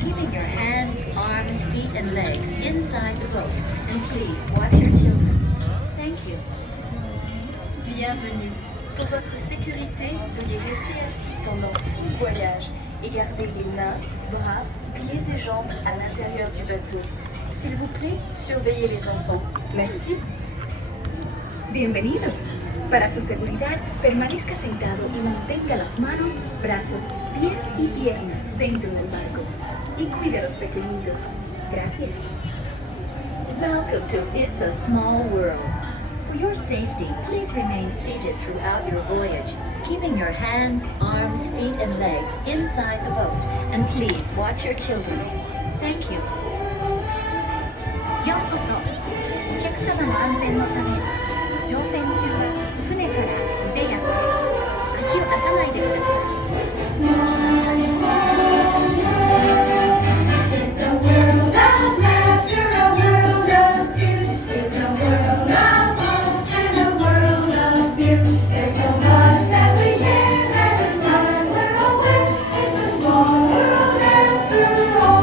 Keeping your hands, arms, feet, and legs inside the boat. And please watch your children. Thank you. Bienvenue. Pour votre sécurité, veuillez rester assis pendant tout le voyage et garder les mains, bras, pieds et jambes à l'intérieur du bateau. S'il vous plaît, surveillez les enfants. Merci. Bienvenido. Para su seguridad, permanezca sentado y mantenga las manos, brazos, pies y piernas dentro del barco. Y cuide a los pequeñitos. Gracias. Welcome to It's a Small World. For your safety, please remain seated throughout your voyage, keeping your hands, arms, feet, and legs inside the boat. And please watch your children. Thank you. ようこそ。お客様の安全のため、乗船中は船から腕や手、足を出さないでください。It's a world of laughter, a world of tears. It's a world of hopes and a world of fears. There's so much that we share that it's time we're aware. It's a small world after all.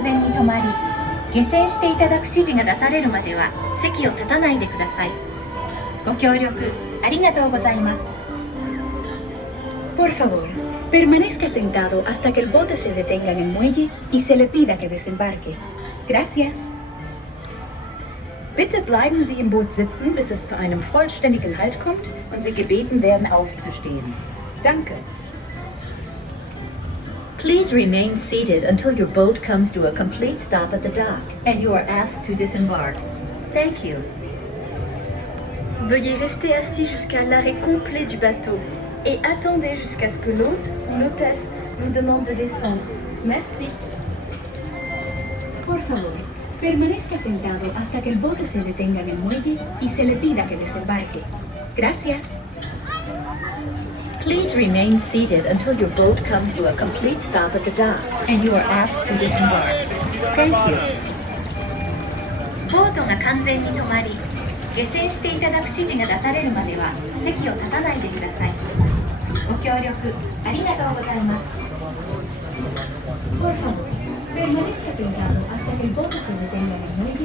完全に止まり、下船していただく指示が出されるまでは席を立たないでください。ご協力ありがとうございます。Por favor, permanezca sentado hasta que el bote se detenga en el muelle y se le pida que desembarque. Gracias. Bitte bleiben Sie im Boot sitzen, bis es zu einem vollständigen Halt kommt und Sie gebeten werden, aufzustehen. Danke. Please remain seated until your boat comes to a complete stop at the dock and you are asked to disembark. Thank you. Veuillez rester assis jusqu'à l'arrêt complet du bateau et attendez jusqu'à ce que l'hôte ou l'hôtesse vous demande de descendre. Merci. Por favor, permanezca sentado hasta que el bote se detenga en el muelle y se le pida que desembarque. Gracias. Please remain seated until your boat comes to a complete stop at the dock and you are asked to disembark. Thank you. ボートが完全に止まり、下船していただく指示が出されるまでは席を立たないでください。ご協力ありがとうございます。Por favor, permanezca sentado hasta que el bote se detenga en el muelle